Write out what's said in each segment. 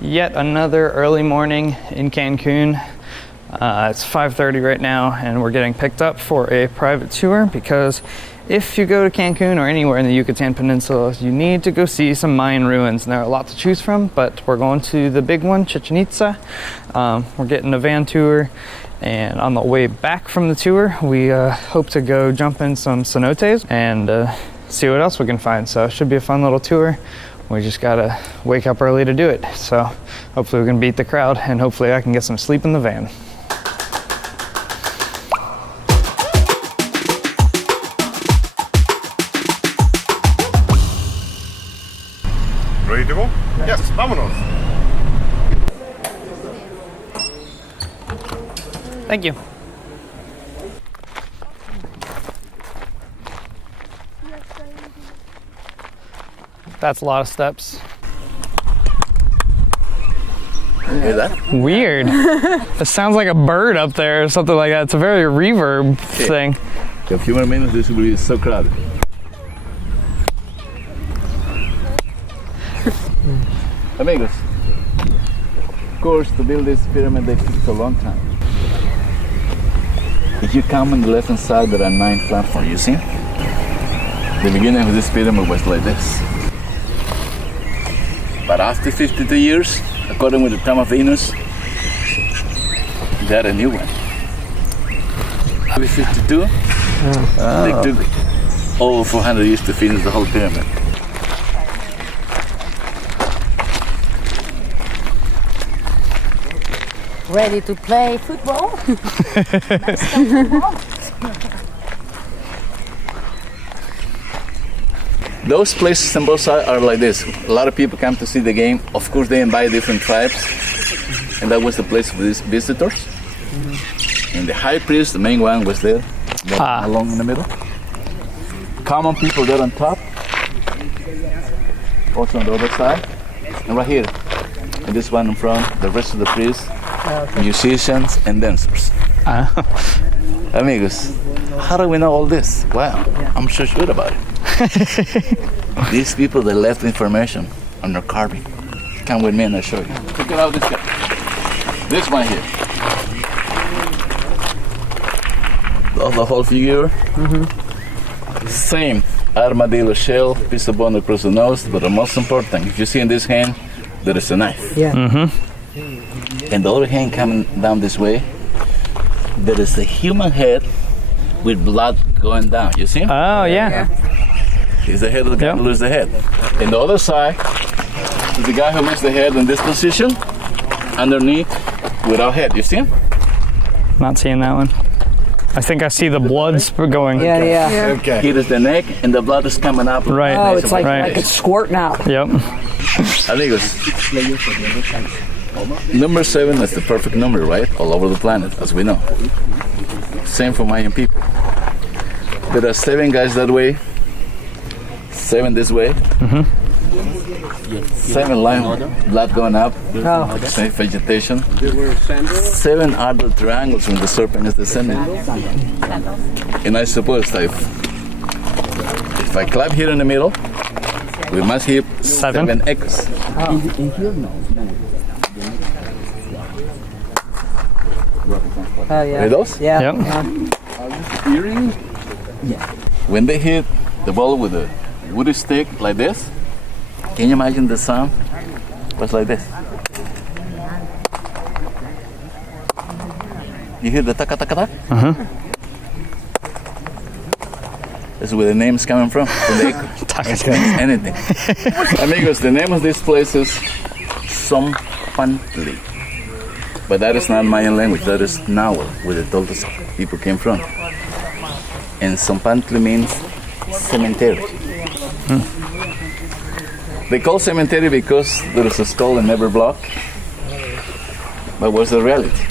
Yet another early morning in Cancun. It's 5:30 right now and we're getting picked up for a private tour because if you go to Cancun or anywhere in the Yucatan Peninsula, you need to go see some Mayan ruins. And there are a lot to choose from, but we're going to the big one, Chichen Itza. We're getting a van tour, and on the way back from the tour, we hope to go jump in some cenotes and see what else we can find. So it should be a fun little tour. We just gotta wake up early to do it. So hopefully we can beat the crowd, and hopefully I can get some sleep in the van. Ready to go? Yes, vámonos. Thank you. That's a lot of steps. Hear that? Weird. It sounds like a bird up there or something like that. It's a very reverb thing. In a few more minutes, this will be so crowded. Amigos, of course, to build this pyramid, they took a long time. If you come on the left-hand side, there are 9 platforms, you see? The beginning of this pyramid was like this. But after 52 years, according with the time of Venus, they had a new one. After 52, they took over 400 years to finish the whole pyramid. Ready to play football? Those places on both sides are like this. A lot of people come to see the game. Of course, they invite different tribes. And that was the place for these visitors. And the high priest, the main one, was there, along in the middle. Common people there on top. Also on the other side. And right here. And this one in front, the rest of the priests, musicians, and dancers. Amigos, how do we know all this? Wow, I'm so sure about it. These people, they left information on their carving. Come with me and I'll show you. Check it out, this guy. This one here. The whole figure. Same armadillo shell, piece of bone across the nose, but the most important, if you see in this hand, there is a knife. Yeah. And the other hand coming down this way, there is a human head with blood going down. You see? Oh, yeah. He's the head of the guy who loses the head. And the other side is the guy who loses the head in this position, underneath, without head. You see him? Not seeing that one. I think I see the blood's going. Yeah. Okay. Here is the neck, and the blood is coming up. Right. Oh, it's like, Right. like it's squirting out. Yep. Amigos, number 7 is the perfect number, right? All over the planet, as we know. Same for Mayan people. There are 7 guys that way, 7 this way, 7 line blood going up, same vegetation, 7 other triangles when the serpent is descending. And I suppose that if I clap here in the middle, we must hear 7 echoes. Oh, yeah. Hear those? Yeah. Yep. Hearing? Yeah. When they hit the ball with a woody stick like this, can you imagine the sound? It was like this. You hear the taka taka taka? That's where the name's coming from the echo. Anything. Amigos, the name of this place is Zompantli. But that is not Mayan language, that is Nahuatl, where the Toltec people came from. And Zompantli means cemetery. They call cemetery because there is a skull in every block. But what's the reality?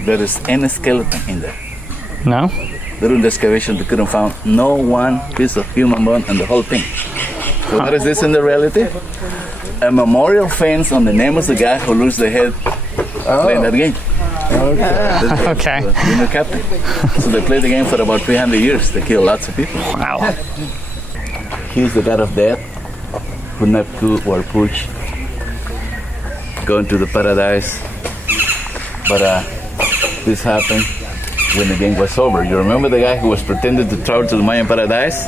There is any skeleton in there. No? During the excavation, they couldn't find no one piece of human bone and the whole thing. So what is this in the reality? A memorial fence on the name of the guy who loses the head playing that game. Okay. The new captain. So they played the game for about 300 years. They killed lots of people. Wow. He's the god of death, Hunabku or Puch, going to the paradise. But this happened when the game was over. You remember the guy who was pretending to travel to the Mayan paradise?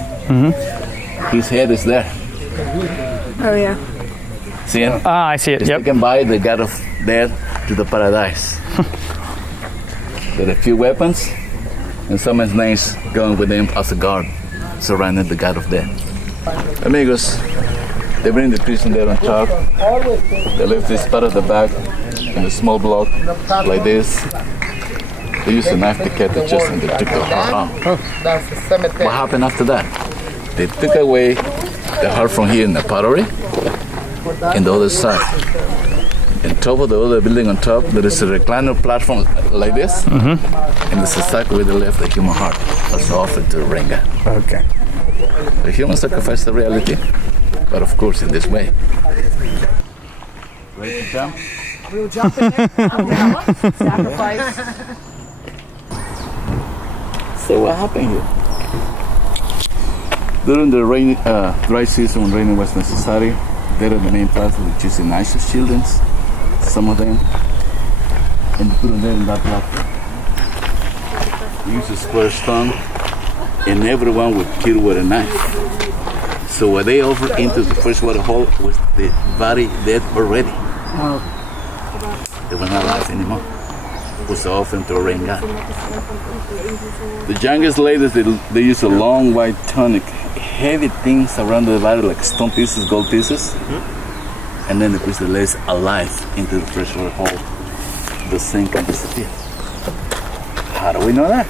His head is there. Oh yeah. See him? Ah, I see it. He's Yep. taken by the god of death to the paradise. With a few weapons, and someone's names going with him as a guard, surrounding the god of death. Amigos, they bring the prison there on top. They leave this part of the back in a small block like this. They used a knife to cut the chest and they took the heart out. What happened after that? They took away the heart from here in the pottery and the other side. On top of the other building on top, there is a recliner platform like this, and it's exactly where they left the human heart, also offered to the rain god. Okay. The human sacrifice the reality, but of course in this way. Ready to jump? We'll jump in there. Sacrifice. So what happened here? During the rainy, dry season when rain was necessary, there are the main path which is the nicest children, some of them, and put them there in that platform. Use a square stone, and everyone would kill with a knife. So what they offered into the first water hole was the body dead already. They were not alive anymore. It was offered to a rain god. The youngest ladies, they use a long white tunic, heavy things around the body like stone pieces, gold pieces, and then they push the ladies alive into the freshwater hole. The sink and disappear. How do we know that?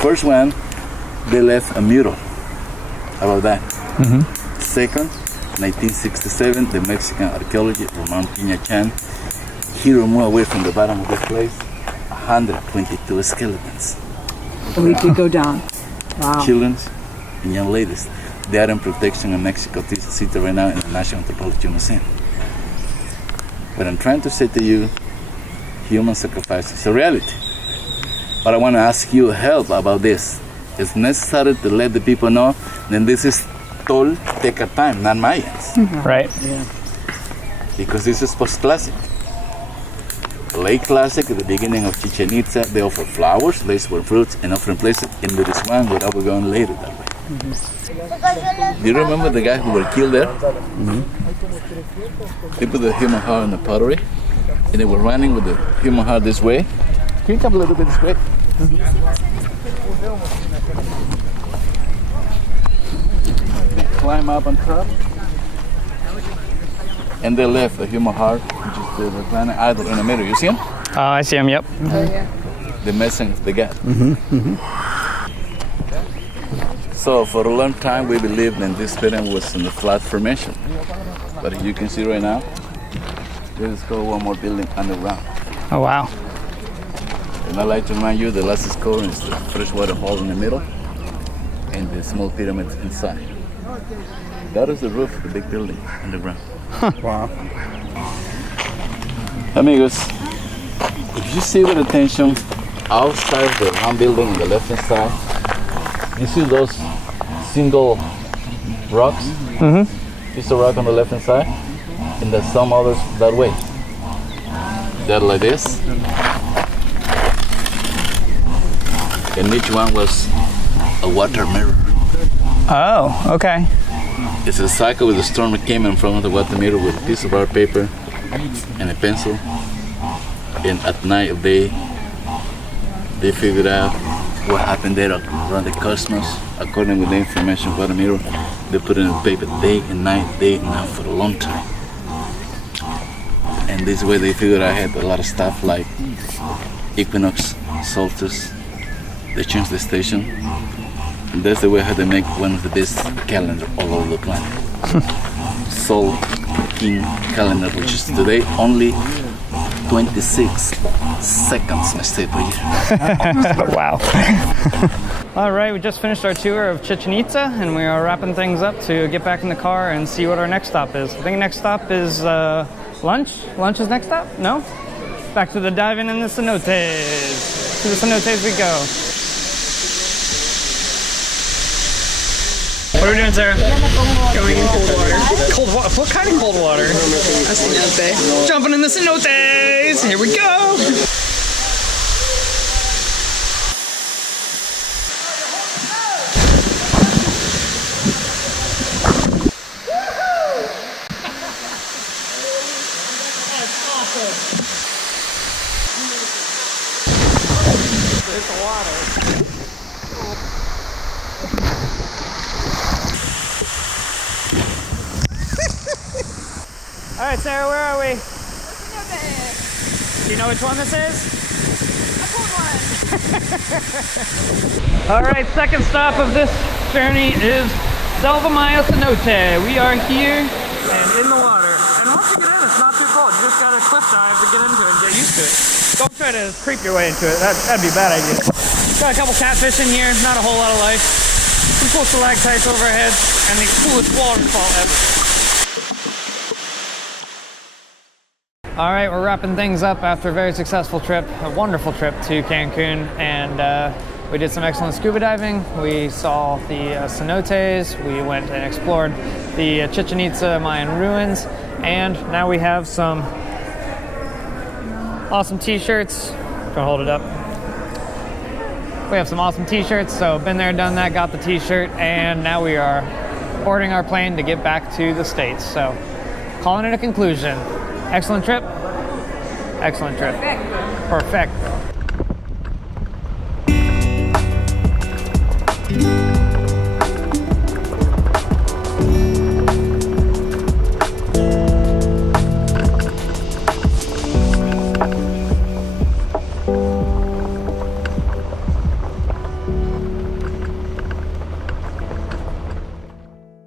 First one, they left a mural about that. Second, 1967, the Mexican archaeologist Roman Piña-Chan, he removed away from the bottom of this place 122 skeletons. We could go down. Wow. Children and young ladies. They are in protection in Mexico City right now in the National Anthropology Museum. What I'm trying to say to you, human sacrifice is a reality. But I want to ask you help about this. It's necessary to let the people know that this is Tolteca time, not Mayans. Right. Because this is post-classic. Late classic, at the beginning of Chichen Itza, they offer flowers, laced with fruits, and offering places, and there is one where I will go later that way. Do you remember the guy who were killed there? They put the human heart in the pottery, and they were running with the human heart this way. Can you come a little bit this way? They climb up on top, and they left the human heart, which is the planet idol in the middle. You see him? Oh, I see him. Yep. The messing of the god. So for a long time we believed that this pyramid was in the flat formation. But as you can see right now, let's go one more building underground. Oh, wow. And I'd like to remind you the last score is the freshwater hole in the middle and the small pyramids inside. That is the roof of the big building underground. Wow. Amigos, if you see with attention outside the round building on the left hand side, you see those single rocks? Just a rock on the left hand side, and there's some others that way. They're like this. And each one was a water mirror. Oh, okay. It's a cycle with a storm that came in front of the water mirror with a piece of art paper and a pencil. And at night they figured out what happened there around the cosmos. According with the information of water mirror, they put it in the paper day and night for a long time. And this way they figured I had a lot of stuff like equinox, solstice. They changed the station. And that's the way how they make one of the best calendar all over the planet. Sol King calendar, which is today only 26 seconds my stay per year. Wow. All right, we just finished our tour of Chichen Itza, and we are wrapping things up to get back in the car and see what our next stop is. I think next stop is lunch. Lunch is next stop? No? Back to the dive-in and the cenotes. To the cenotes we go. What What are we doing, Sarah? Going in cold water. Cold water? What kind of cold water? A cenote. Jumping in the cenotes! Here we go! All right, Sarah, where are we? Do you know which one this is? A cold one. All right, second stop of this journey is Selva Maya Cenote. We are here and in the water. And once you get in, it's not too cold. You just got to cliff dive to get into it and get used to it. Don't try to creep your way into it. That'd be a bad idea. Got a couple catfish in here, not a whole lot of life. Some cool stalactites overhead and the coolest waterfall ever. All right, we're wrapping things up after a very successful trip, a wonderful trip to Cancun, and we did some excellent scuba diving. We saw the cenotes, we went and explored the Chichen Itza Mayan ruins, and now we have some awesome t-shirts. Go hold it up. We have some awesome t-shirts, so been there, done that, got the t-shirt, and now we are boarding our plane to get back to the States. So, calling it a conclusion. Excellent trip. Excellent trip. Perfect. Perfect.